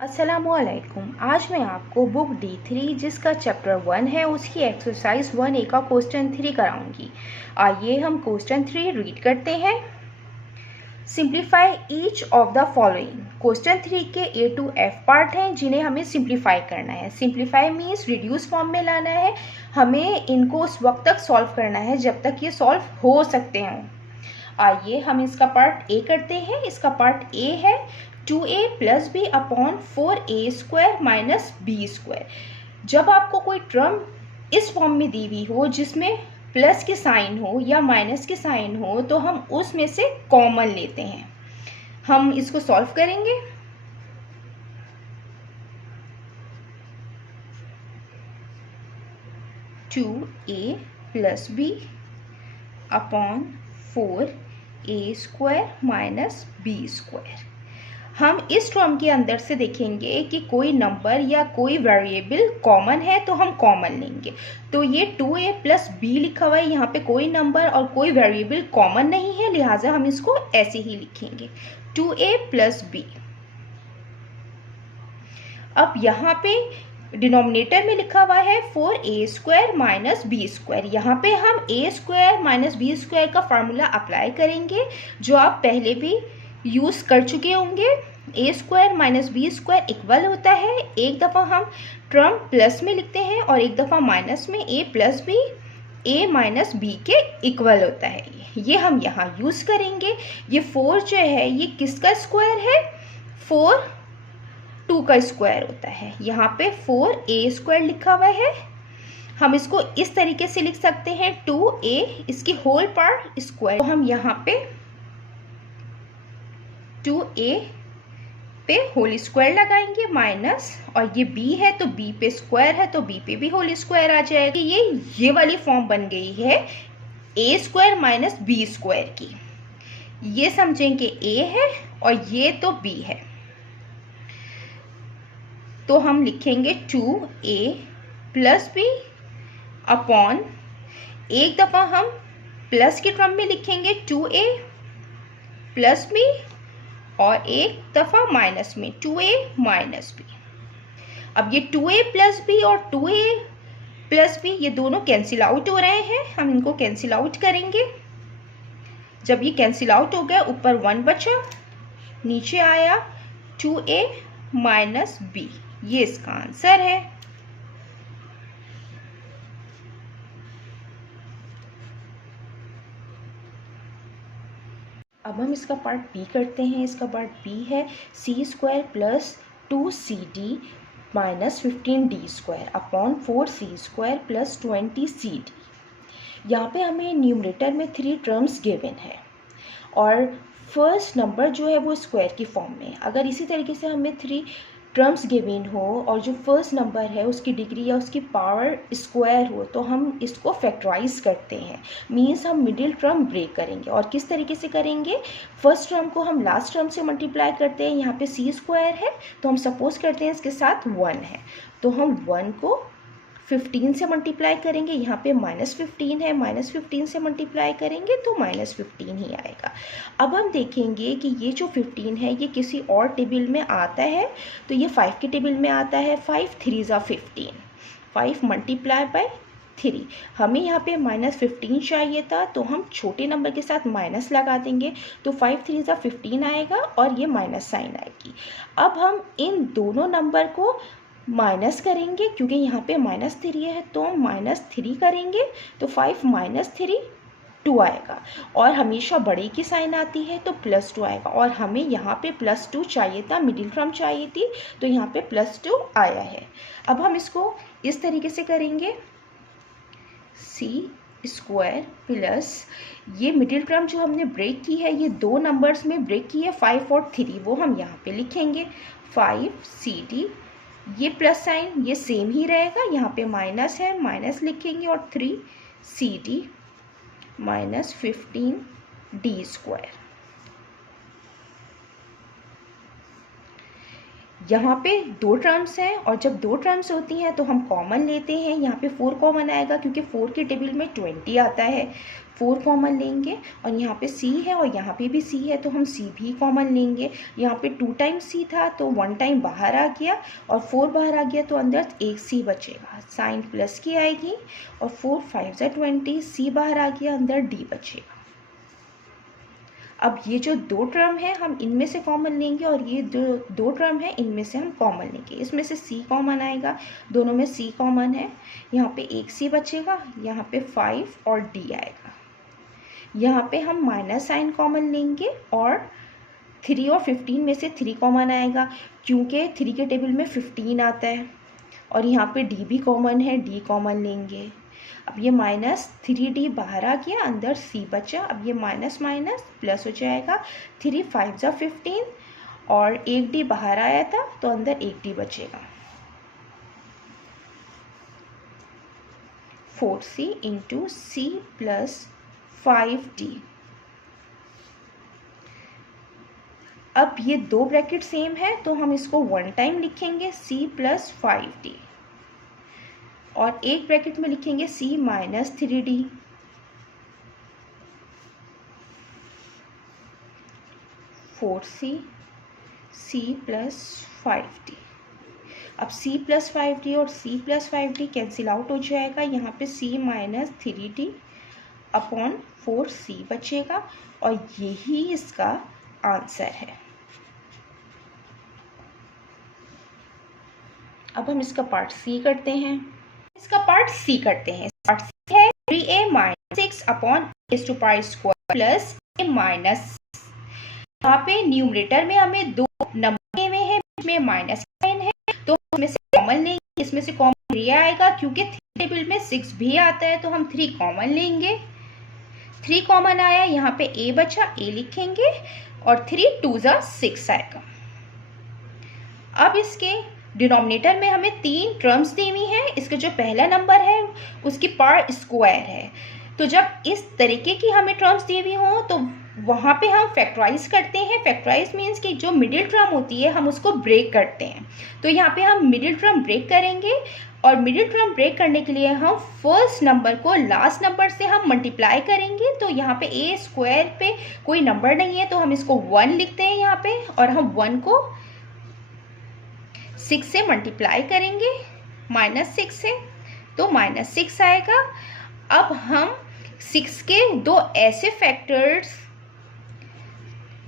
अस्सलामुअलैकुम। आज मैं आपको बुक D3 जिसका चैप्टर 1 है उसकी एक्सरसाइज 1A का क्वेश्चन 3 कराऊंगी। आइए हम क्वेश्चन 3 रीड करते हैं। Simplify each of the following. Question 3 के A to F पार्ट हैं जिन्हें हमें सिंप्लीफाई करना है। सिंप्लीफाई मीन्स रिड्यूस फॉर्म में लाना है। हमें इनको उस वक्त तक सॉल्व करना है जब तक ये सॉल्व हो सकते हों। आइए हम इसका पार्ट ए करते हैं। इसका पार्ट ए है 2a plus b upon 4a² minus b²। जब आपको कोई टर्म इस फॉर्म में दी हुई हो जिसमें प्लस के साइन हो या माइनस के साइन हो तो हम उसमें से कॉमन लेते हैं। हम इसको सॉल्व करेंगे। Two a plus b upon 4a² minus b²। हम इस टर्म के अंदर से देखेंगे कि कोई नंबर या कोई वेरिएबल कॉमन है तो हम कॉमन लेंगे। तो ये 2a प्लस बी लिखा हुआ है, यहाँ पे कोई नंबर और कोई वेरिएबल कॉमन नहीं है, लिहाजा हम इसको ऐसे ही लिखेंगे 2a प्लस बी। अब यहाँ पे डिनोमिनेटर में लिखा हुआ है 4a² माइनस b²। यहाँ पे हम a² माइनस b² का फार्मूला अप्लाई करेंगे जो आप पहले भी यूज़ कर चुके होंगे। a² माइनस b² इक्वल होता है, एक दफ़ा हम टर्म प्लस में लिखते हैं और एक दफ़ा माइनस में, a plus b a minus b के इक्वल होता है। ये हम यहाँ यूज़ करेंगे। ये 4 जो है ये किसका स्क्वायर है? 4 2 का स्क्वायर होता है। यहाँ पे 4a² लिखा हुआ है। हम इसको इस तरीके से लिख सकते हैं 2a इसकी होल पार्ट स्क्वायर। तो हम यहाँ पे 2a पे होल स्क्वायर लगाएंगे माइनस, और ये b है तो b पे स्क्वायर है तो b पे भी होल स्क्वायर आ जाएगा। ये वाली फॉर्म बन गई है a² माइनस b² की। ये समझें कि a है और ये तो b है। तो हम लिखेंगे 2a प्लस बी अपॉन, एक दफ़ा हम प्लस के टर्म में लिखेंगे 2a प्लस बी और एक दफ़ा माइनस में 2a माइनस बी। अब ये 2a प्लस बी और 2a प्लस बी ये दोनों कैंसिल आउट हो रहे हैं, हम इनको कैंसिल आउट करेंगे। जब ये कैंसिल आउट हो गया ऊपर 1 बचा, नीचे आया 2a माइनस बी। ये इसका आंसर है। अब हम इसका पार्ट बी करते हैं। इसका पार्ट बी है c² plus 2cd minus 15d² upon 4c² plus 20cd। यहाँ पे हमें न्यूमरेटर में 3 टर्म्स गिवन है और फर्स्ट नंबर जो है वो स्क्वायर की फॉर्म में। अगर इसी तरीके से हमें 3 टर्म्स गिवन हो और जो फर्स्ट नंबर है उसकी डिग्री या उसकी पावर स्क्वायर हो तो हम इसको फैक्टराइज करते हैं। मीन्स हम मिडिल टर्म ब्रेक करेंगे। और किस तरीके से करेंगे? फर्स्ट टर्म को हम लास्ट टर्म से मल्टीप्लाई करते हैं। यहाँ पे c² है तो हम सपोज करते हैं इसके साथ 1 है तो हम 1 को 15 से मल्टीप्लाई करेंगे। यहाँ पे -15 है, -15 से मल्टीप्लाई करेंगे तो -15 ही आएगा। अब हम देखेंगे कि ये जो 15 है ये किसी और टेबल में आता है तो ये 5 के टेबल में आता है। 5 3 ज़ा 15, 5 मल्टीप्लाई बाय 3। हमें यहाँ पे -15 चाहिए था तो हम छोटे नंबर के साथ माइनस लगा देंगे तो 5 3 ज़ा 15 आएगा और ये माइनस साइन आएगी। अब हम इन दोनों नंबर को माइनस करेंगे क्योंकि यहाँ पे -3 है तो हम -3 करेंगे तो 5 -3 2 आएगा। और हमेशा बड़े की साइन आती है तो +2 आएगा और हमें यहाँ पे +2 चाहिए था, मिडिल टर्म चाहिए थी तो यहाँ पे +2 आया है। अब हम इसको इस तरीके से करेंगे c² प्लस ये मिडिल टर्म जो हमने ब्रेक की है ये 2 नंबर्स में ब्रेक की है 5 और 3, वो हम यहाँ पे लिखेंगे 5cd। ये प्लस साइन ये सेम ही रहेगा, यहाँ पे माइनस है माइनस लिखेंगे और 3cd माइनस 15d²। यहाँ पे दो टर्म्स हैं और जब दो टर्म्स होती हैं तो हम कॉमन लेते हैं। यहाँ पे 4 कॉमन आएगा क्योंकि 4 के टेबल में 20 आता है, 4 कॉमन लेंगे। और यहाँ पे c है और यहाँ पे भी c है तो हम c भी कॉमन लेंगे। यहाँ पे 2 टाइम्स c था तो 1 टाइम बाहर आ गया और 4 बाहर आ गया तो अंदर एक c बचेगा, साइन प्लस की आएगी और 4 5 ज़ा 20, c बाहर आ गया, अंदर d बचेगा। अब ये जो दो टर्म है हम इनमें से कॉमन लेंगे और ये जो दो टर्म है इनमें से हम कॉमन लेंगे। इसमें से c कॉमन आएगा, दोनों में c कॉमन है। यहाँ पे एक c बचेगा, यहाँ पे 5 और d आएगा। यहाँ पे हम माइनस साइन कॉमन लेंगे और 3 और 15 में से 3 कॉमन आएगा क्योंकि 3 के टेबल में 15 आता है। और यहाँ पे d भी कॉमन है, d कॉमन लेंगे। अब ये -3d बाहर आ गया, अंदर c बचा। अब ये माइनस माइनस प्लस हो जाएगा, 3 5 ज़ा 15 और एक d बाहर आया था तो अंदर एक d बचेगा। 4c into c plus 5d। अब ये दो ब्रैकेट सेम है तो हम इसको 1 टाइम लिखेंगे c प्लस 5d और एक ब्रैकेट में लिखेंगे c minus 3d। c plus 5d। अब c प्लस 5d और c plus 5d cancel out हो जाएगा। यहाँ पे c minus 3d upon 4c बचेगा और यही इसका आंसर है। अब हम इसका पार्ट c करते हैं। पार्ट c है 3a minus 6 upon a two pi square plus a minus. यहाँ पे न्यूमरेटर में हमें दो नंबर दिए हुए हैं, इसमें माइनस साइन है तो इसमें से कॉमन लेंगे। इसमें से कॉमन 3 आएगा क्योंकि टेबल में 6 भी आता है तो हम 3 कॉमन लेंगे। 3 कॉमन आया, यहाँ पे a बचा, a लिखेंगे और 3 2 ज़ा 6 आएगा। अब इसके डिनोमिनेटर में हमें 3 टर्म्स दी हुई हैं। इसका जो पहला नंबर है उसकी पावर स्क्वायर है। तो जब इस तरीके की हमें टर्म्स दी हुई हों तो वहाँ पे हम फैक्टराइज करते हैं। फैक्टराइज मीन्स कि जो मिडिल टर्म होती है हम उसको ब्रेक करते हैं। तो यहाँ पे हम मिडिल टर्म ब्रेक करेंगे और मिडिल टर्म ब्रेक करने के लिए हम फर्स्ट नंबर को लास्ट नंबर से हम मल्टीप्लाई करेंगे। तो यहाँ पे a स्क्वायर पे कोई नंबर नहीं है तो हम इसको 1 लिखते हैं यहाँ पे और हम 1 को 6 से मल्टीप्लाई करेंगे, -6 से, तो -6 आएगा। अब हम 6 के दो ऐसे फैक्टर्स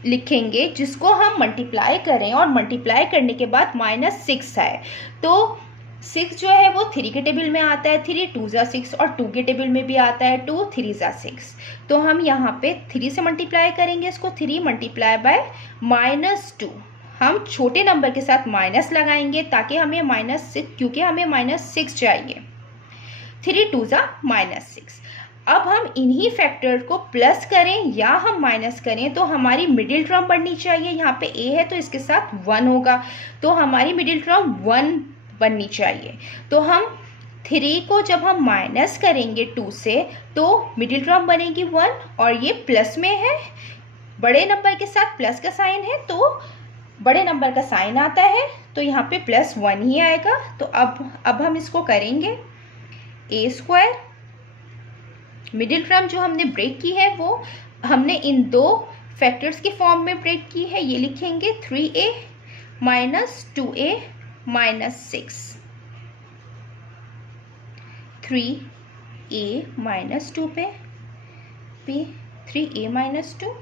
लिखेंगे जिसको हम मल्टीप्लाई करें और मल्टीप्लाई करने के बाद -6 आए। तो 6 जो है वो 3 के टेबल में आता है, 3 2 ज़ा 6 और 2 के टेबल में भी आता है 2 3 ज़ा 6। तो हम यहाँ पे 3 से मल्टीप्लाई करेंगे इसको, 3 मल्टीप्लाई बाय -2। हम छोटे नंबर के साथ माइनस लगाएंगे ताकि हमें -6, क्योंकि हमें -6 चाहिए। 3 2 ज़ा -6। अब हम इन्हीं फैक्टर को प्लस करें या हम माइनस करें तो हमारी मिडिल टर्म बननी चाहिए। यहाँ पे a है तो इसके साथ 1 होगा तो हमारी मिडिल टर्म 1 बननी चाहिए। तो हम 3 को जब हम माइनस करेंगे 2 से तो मिडिल टर्म बनेगी 1 और ये प्लस में है, बड़े नंबर के साथ प्लस का साइन है तो बड़े नंबर का साइन आता है तो यहाँ पे +1 ही आएगा। तो अब हम इसको करेंगे a स्क्वायर। मिडिल टर्म जो हमने ब्रेक की है वो हमने इन दो फैक्टर्स की फॉर्म में ब्रेक की है। ये लिखेंगे 3a minus 2a minus 6, 3a minus 2 पे 3a माइनस 2।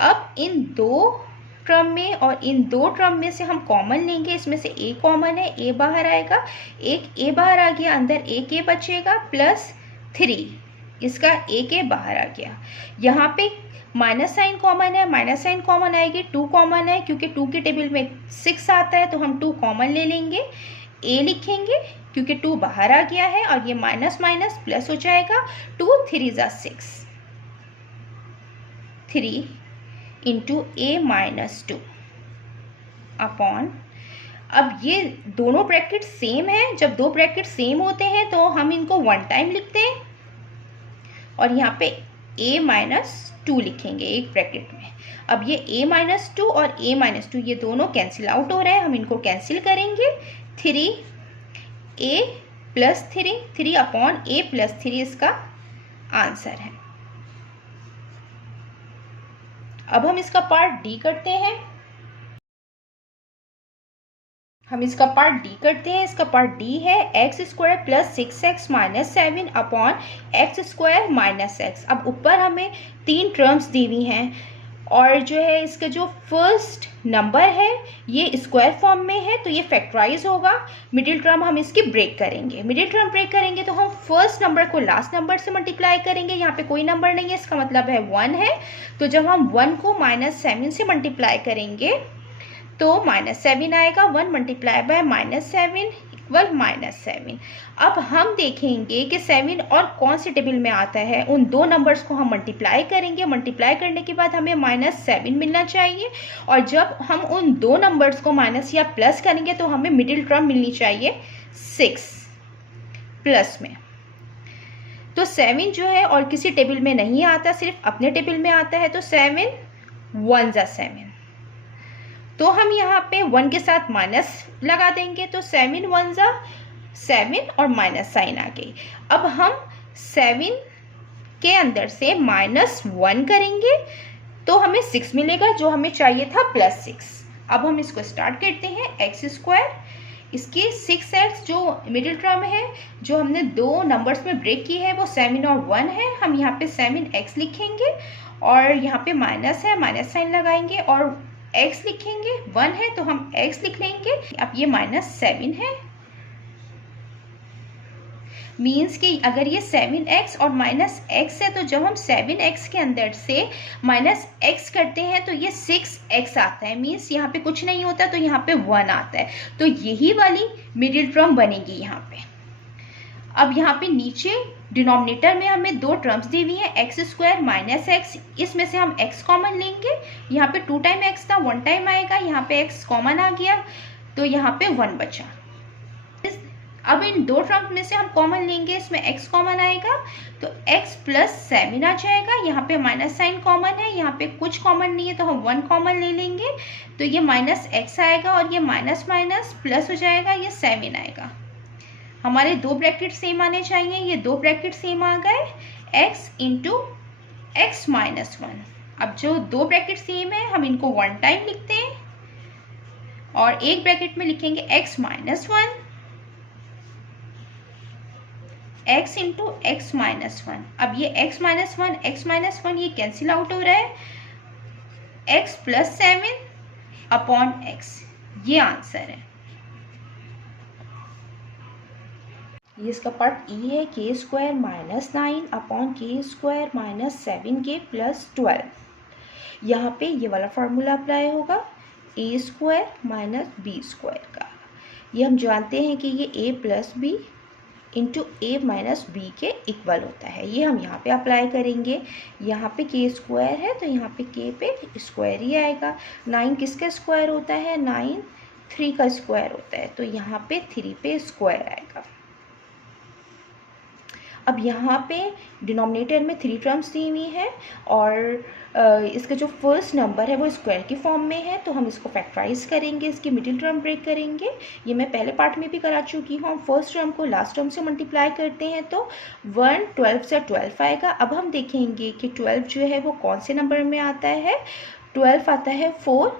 अब इन दो टर्म में और इन दो टर्म में से हम कॉमन लेंगे। इसमें से a कॉमन है, a बाहर आएगा, एक a बाहर आ गया, अंदर एक a बचेगा +3, इसका एक a बाहर आ गया। यहाँ पे माइनस साइन कॉमन है, माइनस साइन कॉमन आएगी, 2 कॉमन है क्योंकि 2 के टेबल में 6 आता है तो हम 2 कॉमन ले लेंगे, a लिखेंगे क्योंकि 2 बाहर आ गया है और ये माइनस माइनस प्लस हो जाएगा, 2 3 ज़ा 6, 3 इंटू a माइनस 2 अपॉन। अब ये दोनों ब्रैकेट सेम है, जब दो ब्रैकेट सेम होते हैं तो हम इनको 1 टाइम लिखते हैं और यहाँ पे a माइनस 2 लिखेंगे एक ब्रैकेट में। अब ये a माइनस टू और a माइनस टू ये दोनों कैंसिल आउट हो रहे हैं, हम इनको कैंसिल करेंगे। 3a plus 3 upon a plus 3 इसका आंसर है। अब हम इसका पार्ट डी करते हैं। इसका पार्ट डी है x square plus 6x minus 7 upon x square minus x. अब ऊपर हमें 3 टर्म्स दी हुई हैं और जो है इसका जो फर्स्ट नंबर है ये स्क्वायर फॉर्म में है तो ये फैक्टराइज होगा। मिडिल टर्म हम इसकी ब्रेक करेंगे तो हम फर्स्ट नंबर को लास्ट नंबर से मल्टीप्लाई करेंगे। यहाँ पे कोई नंबर नहीं है, इसका मतलब है 1 है। तो जब हम 1 को -7 से मल्टीप्लाई करेंगे तो -7 आएगा। 1 मल्टीप्लाई बाय -7 इक्वल -7। अब हम देखेंगे कि 7 और कौन से टेबल में आता है। उन दो नंबर्स को हम मल्टीप्लाई करेंगे। मल्टीप्लाई करने के बाद हमें -7 मिलना चाहिए और जब हम उन दो नंबर्स को माइनस या प्लस करेंगे तो हमें मिडिल टर्म मिलनी चाहिए 6 प्लस में। तो 7 जो है और किसी टेबल में नहीं आता, सिर्फ अपने टेबल में आता है। तो 7 1 जा 7, तो हम यहाँ पे 1 के साथ माइनस लगा देंगे तो 7 1 जा 7 और माइनस साइन आ गई। अब हम 7 के अंदर से -1 करेंगे तो हमें 6 मिलेगा, जो हमें चाहिए था +6। अब हम इसको स्टार्ट करते हैं। एक्स स्क्वायर, इसके 6x जो मिडिल टर्म है जो हमने दो नंबर्स में ब्रेक की है वो 7 और 1 है। हम यहाँ पे 7x लिखेंगे और यहाँ पे माइनस है, माइनस साइन लगाएंगे और x लिखेंगे। 1 है तो हम x लिख लेंगे। अब ये -7 है, मीन्स कि अगर ये 7x और -x है तो जब हम 7x के अंदर से -x करते हैं तो ये 6x आता है। मीन्स यहाँ पे कुछ नहीं होता तो यहाँ पे 1 आता है। तो यही वाली मिडिल टर्म बनेगी यहाँ पे। अब यहाँ पे नीचे डिनोमिनेटर में हमें दो टर्म्स दी हुई हैं, एक्स स्क्वायर माइनस एक्स। इसमें से हम x कॉमन लेंगे। यहाँ पे 2 टाइम x था, 1 टाइम आएगा। यहाँ पे x कॉमन आ गया तो यहाँ पे 1 बचा। अब इन दो टर्म्स में से हम कॉमन लेंगे, इसमें x कॉमन आएगा तो x प्लस 7 आ जाएगा। यहाँ पे माइनस साइन कॉमन है, यहाँ पे कुछ कॉमन नहीं है तो हम 1 कॉमन ले लेंगे तो ये -x आएगा और ये माइनस माइनस प्लस हो जाएगा, ये 7 आएगा। हमारे दो ब्रैकेट सेम आने चाहिए, ये दो ब्रैकेट सेम आ गए। x into x minus 1। अब जो दो ब्रैकेट सेम है हम इनको 1 टाइम लिखते हैं और एक ब्रैकेट में लिखेंगे x minus 1, x into x minus 1। अब ये x माइनस 1 ये कैंसिल आउट हो रहा है। x प्लस 7 अपॉन x, ये आंसर है। ये इसका पार्ट ई है। K square -9 upon k square -7k plus 12। यहाँ पे ये वाला फार्मूला अप्लाई होगा a square minus b square का। ये हम जानते हैं कि ये a plus b into a minus b के इक्वल होता है। ये हम यहाँ पे अप्लाई करेंगे। यहाँ पे के स्क्वायर है तो यहाँ पे के पे स्क्वायर ही आएगा। 9 किसका स्क्वायर होता है? 9 3 का स्क्वायर होता है तो यहाँ पे 3 पे स्क्वायर आएगा। अब यहाँ पे डिनोमिनेटर में 3 टर्म्स दी हुई हैं और इसका जो फर्स्ट नंबर है वो स्क्वायर की फॉर्म में है तो हम इसको फैक्टराइज करेंगे, इसकी मिडिल टर्म ब्रेक करेंगे। ये मैं पहले पार्ट में भी करा चुकी हूँ। हम फर्स्ट टर्म को लास्ट टर्म से मल्टीप्लाई करते हैं तो 1 12 से 12 आएगा। अब हम देखेंगे कि 12 जो है वो कौन से नंबर में आता है। 12 आता है 4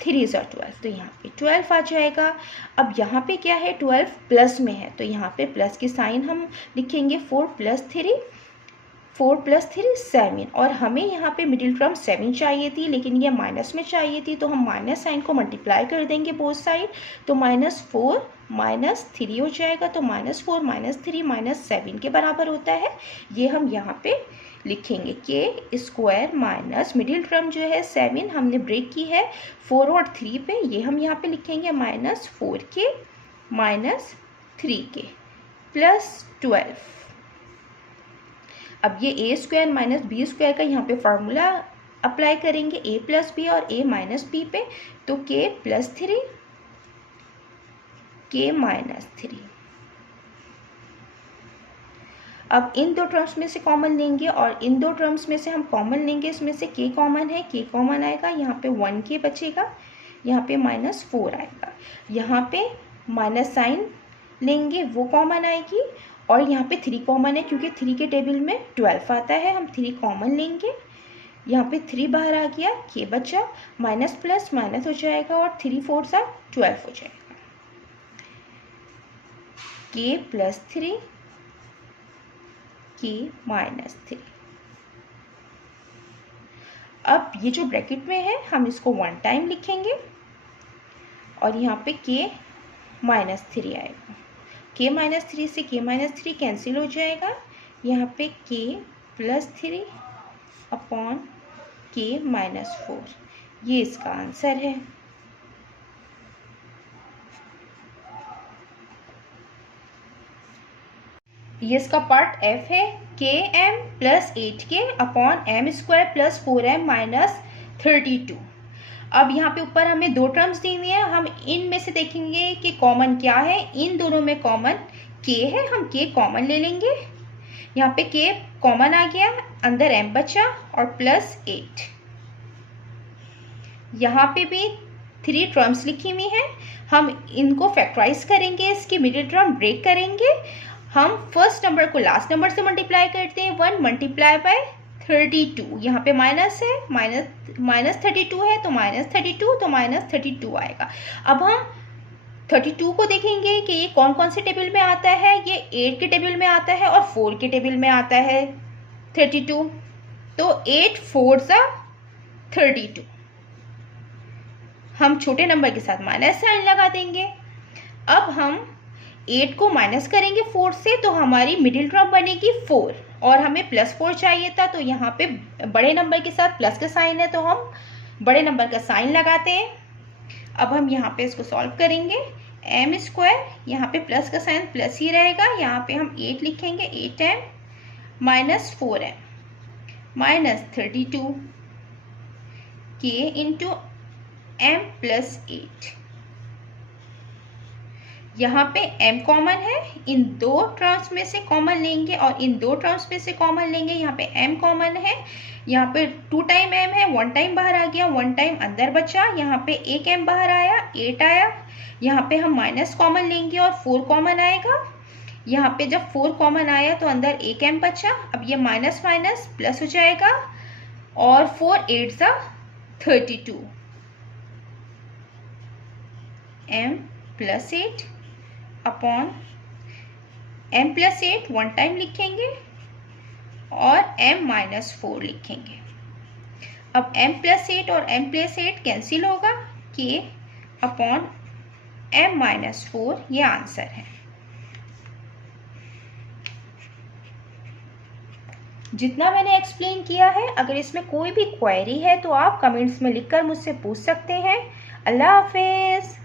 3 × 12 तो यहाँ पे 12 आ जाएगा। अब यहाँ पे क्या है? 12 प्लस में है तो यहाँ पे प्लस की साइन हम लिखेंगे। 4 + 3 7 और हमें यहाँ पे मिडिल टर्म 7 चाहिए थी लेकिन ये माइनस में चाहिए थी तो हम माइनस साइन को मल्टीप्लाई कर देंगे बोथ साइड तो -4 -3 हो जाएगा। तो -4 -3 -7 के बराबर होता है। ये हम यहाँ पे लिखेंगे के स्क्वायर माइनस मिडिल टर्म जो है 7 हमने ब्रेक की है 4 और 3 पे, ये हम यहाँ पे लिखेंगे -4k -3k प्लस 12। अब ये a square minus b square का यहाँ पे फार्मूला अप्लाई करेंगे a प्लस बी और a माइनस बी पे तो k प्लस 3 k माइनस 3। अब इन दो टर्म्स में से कॉमन लेंगे और इन दो टर्म्स में से हम कॉमन लेंगे, इसमें से k कॉमन है, k कॉमन आएगा, यहाँ पे 1k बचेगा, यहाँ पे -4 आएगा, यहाँ पे माइनस साइन लेंगे वो कॉमन आएगी, और यहाँ पे 3 कॉमन है क्योंकि 3 के टेबल में 12 आता है, हम 3 कॉमन लेंगे, यहाँ पे 3 बाहर आ गया, k बचा, माइनस प्लस माइनस हो जाएगा और 3 4 सा 12 हो जाएगा, k + 3 k -3। अब ये जो ब्रैकेट में है हम इसको 1 टाइम लिखेंगे और यहाँ पे k -3 आएगा, k -3 से k -3 कैंसिल हो जाएगा, यहाँ पे k + 3 अपॉन k -4, ये इसका आंसर है। ये इसका पार्ट f है, km + 8k upon m² + 4m - 32। अब यहाँ पे ऊपर हमें दो टर्म्स दी हुई है, हम इनमें से देखेंगे कि कॉमन क्या है। इन दोनों में कॉमन k है, हम k कॉमन ले लेंगे, यहाँ पे k कॉमन आ गया, अंदर m बचा और +8। यहाँ पे भी 3 टर्म्स लिखी हुई हैं, हम इनको फैक्टराइज करेंगे, इसकी मिडिल टर्म ब्रेक करेंगे। हम फर्स्ट नंबर को लास्ट नंबर से मल्टीप्लाई करते हैं, 1 × 32, यहाँ पे माइनस है, -32 है तो -32, तो -32 आएगा। अब हम 32 को देखेंगे कि ये कौन कौन से टेबल में आता है, ये 8 के टेबल में आता है और 4 के टेबल में आता है 32, तो 8 4 सा 32, हम छोटे नंबर के साथ माइनस साइन लगा देंगे। अब हम 8 को माइनस करेंगे 4 से, तो हमारी मिडिल टर्म बनेगी 4 और हमें +4 चाहिए था, तो यहाँ पे बड़े नंबर के साथ प्लस का साइन है तो हम बड़े नंबर का साइन लगाते हैं। अब हम यहाँ पे इसको सॉल्व करेंगे, m², यहाँ पे प्लस का साइन प्लस ही रहेगा, यहाँ पे हम 8 लिखेंगे, 8m - 4m -32 k × m + 8। यहाँ पे m कॉमन है, इन दो टर्म्स में से कॉमन लेंगे और इन दो टर्म्स में से कॉमन लेंगे, यहाँ पे m कॉमन है, यहाँ पे 2 टाइम m है, 1 टाइम बाहर आ गया, 1 टाइम अंदर बचा, यहाँ पे एक m बाहर आया, 8 आया, यहाँ पे हम माइनस कॉमन लेंगे और 4 कॉमन आएगा, यहाँ पे जब 4 कॉमन आया तो अंदर एक m बचा, अब ये माइनस माइनस प्लस हो जाएगा और 4 8 सा 32, m + 8 अपॉन m + 8 1 टाइम लिखेंगे और m - 4 लिखेंगे। अब m + 8 और m + 8 कैंसिल होगा, k अपॉन m - 4, ये आंसर है। जितना मैंने एक्सप्लेन किया है, अगर इसमें कोई भी क्वेरी है तो आप कमेंट्स में लिखकर मुझसे पूछ सकते हैं। अल्लाह हाफिज़।